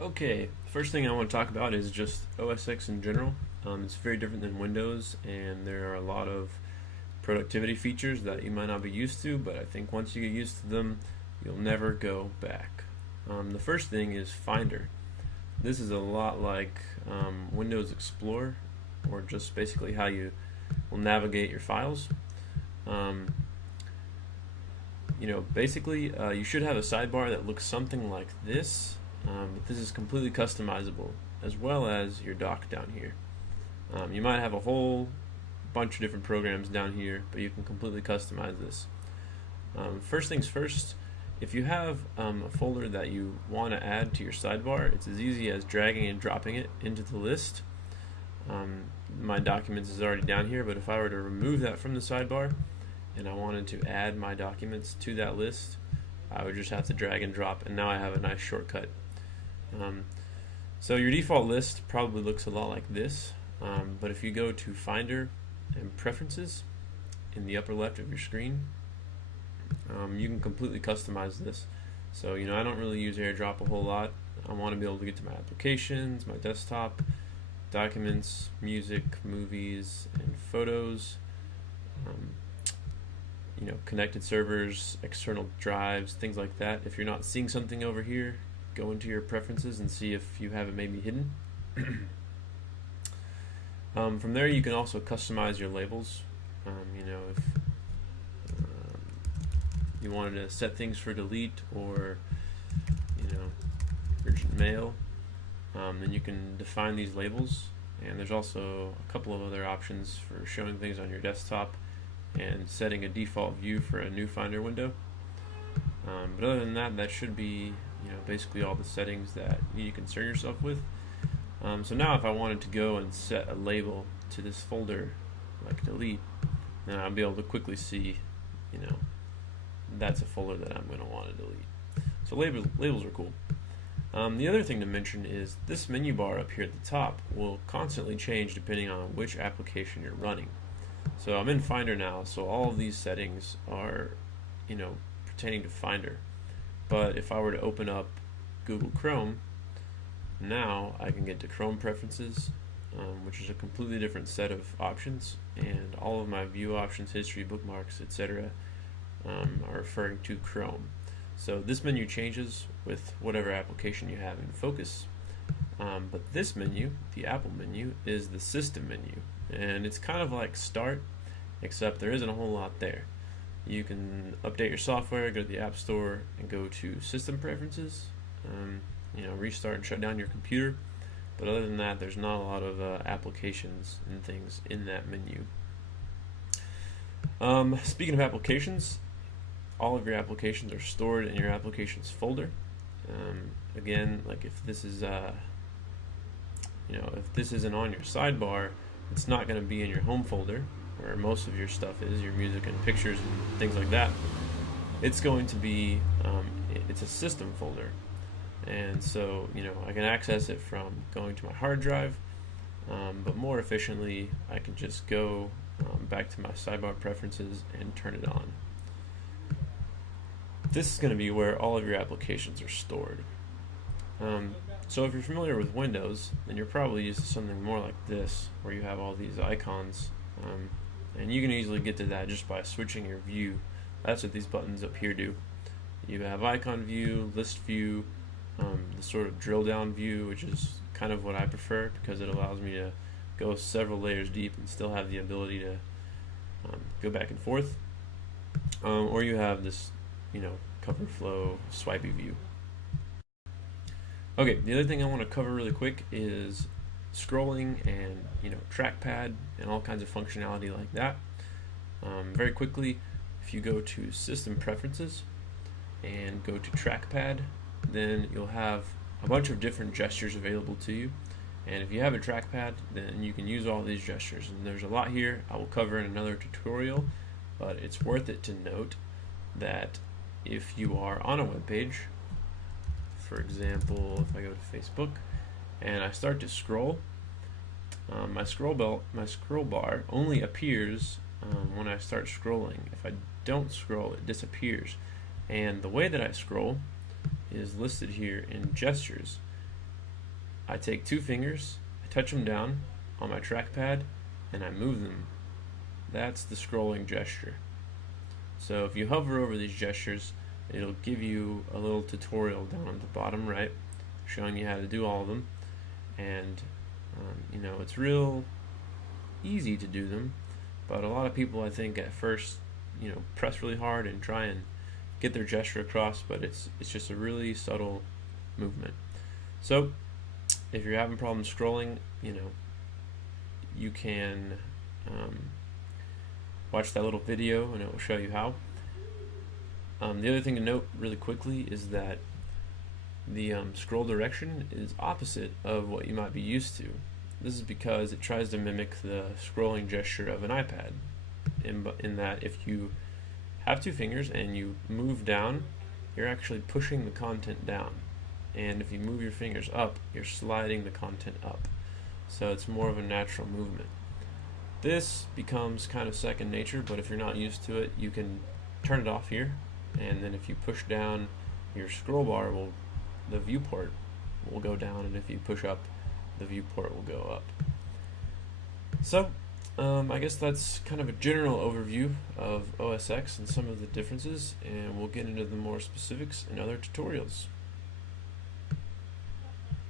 Okay, first thing I want to talk about is just OS X in general. It's very different than Windows, and there are a lot of productivity features that you might not be used to, but I think once you get used to them, you'll never go back. The first thing is Finder. This is a lot like Windows Explorer, or just basically how you will navigate your files. Um, basically, you should have a sidebar that looks something like this. But this is completely customizable, as well as your dock down here. You might have a whole bunch of different programs down here, but you can completely customize this. First things first, if you have a folder that you want to add to your sidebar, it's as easy as dragging and dropping it into the list. My documents is already down here, but if I were to remove that from the sidebar and I wanted to add my documents to that list, I would just have to drag and drop, and now I have a nice shortcut. So your default list probably looks a lot like this, but if you go to Finder and Preferences in the upper left of your screen, you can completely customize this. So I don't really use AirDrop a whole lot. I want to be able to get to my applications, my desktop, documents, music, movies, and photos. Connected servers, external drives, things like that. If you're not seeing something over here, go into your preferences and see if you have it maybe hidden. From there, you can also customize your labels. If you wanted to set things for delete or urgent mail, then you can define these labels. And there's also a couple of other options for showing things on your desktop and setting a default view for a new Finder window. But other than that, that should be basically all the settings that you concern yourself with. So now if I wanted to go and set a label to this folder like delete, then I'll be able to quickly see that's a folder that I'm going to want to delete. So labels are cool. The other thing to mention is this menu bar up here at the top will constantly change depending on which application you're running. So I'm in Finder now, so all of these settings are pertaining to Finder. But if I were to open up Google Chrome, now I can get to Chrome preferences, which is a completely different set of options, and all of my view options, history, bookmarks, etc. Are referring to Chrome. So this menu changes with whatever application you have in focus. But this menu, the Apple menu, is the system menu, and it's kind of like Start, except there isn't a whole lot there. You can update your software, go to the App Store, and go to System Preferences. Restart and shut down your computer. But other than that, there's not a lot of applications and things in that menu. Speaking of applications, all of your applications are stored in your applications folder. Again, like if this is if this isn't on your sidebar, it's not going to be in your home folder where most of your stuff is, your music and pictures and things like that. It's going to be it's a system folder, and so I can access it from going to my hard drive, but more efficiently I can just go back to my sidebar preferences and turn it on. This is going to be where all of your applications are stored. So if you're familiar with Windows, then you're probably used to something more like this, where you have all these icons, and you can easily get to that just by switching your view. That's what these buttons up here do. You have icon view, list view, the sort of drill down view, which is kind of what I prefer because it allows me to go several layers deep and still have the ability to go back and forth. Or you have this cover flow swipey view. Okay, the other thing I want to cover really quick is scrolling and trackpad and all kinds of functionality like that. Very quickly, if you go to System Preferences and go to Trackpad, then you'll have a bunch of different gestures available to you. And if you have a trackpad, then you can use all these gestures. And there's a lot here I will cover in another tutorial, but it's worth it to note that if you are on a web page, for example, if I go to Facebook and I start to scroll, my scroll bar only appears when I start scrolling. If I don't scroll, it disappears. And the way that I scroll is listed here in gestures. I take two fingers, I touch them down on my trackpad, and I move them. That's the scrolling gesture. So if you hover over these gestures, it'll give you a little tutorial down on the bottom right showing you how to do all of them. And it's real easy to do them, but a lot of people, I think, at first press really hard and try and get their gesture across, but it's just a really subtle movement. So if you're having problems scrolling, you can watch that little video and it will show you how. The other thing to note really quickly is that the scroll direction is opposite of what you might be used to. This is because it tries to mimic the scrolling gesture of an iPad, in that if you have two fingers and you move down, you're actually pushing the content down, and if you move your fingers up, you're sliding the content up. So it's more of a natural movement. This becomes kind of second nature, but if you're not used to it, you can turn it off here, and then if you push down, your scroll bar the viewport will go down, and if you push up, the viewport will go up. So I guess that's kind of a general overview of OS X and some of the differences, and we'll get into the more specifics in other tutorials.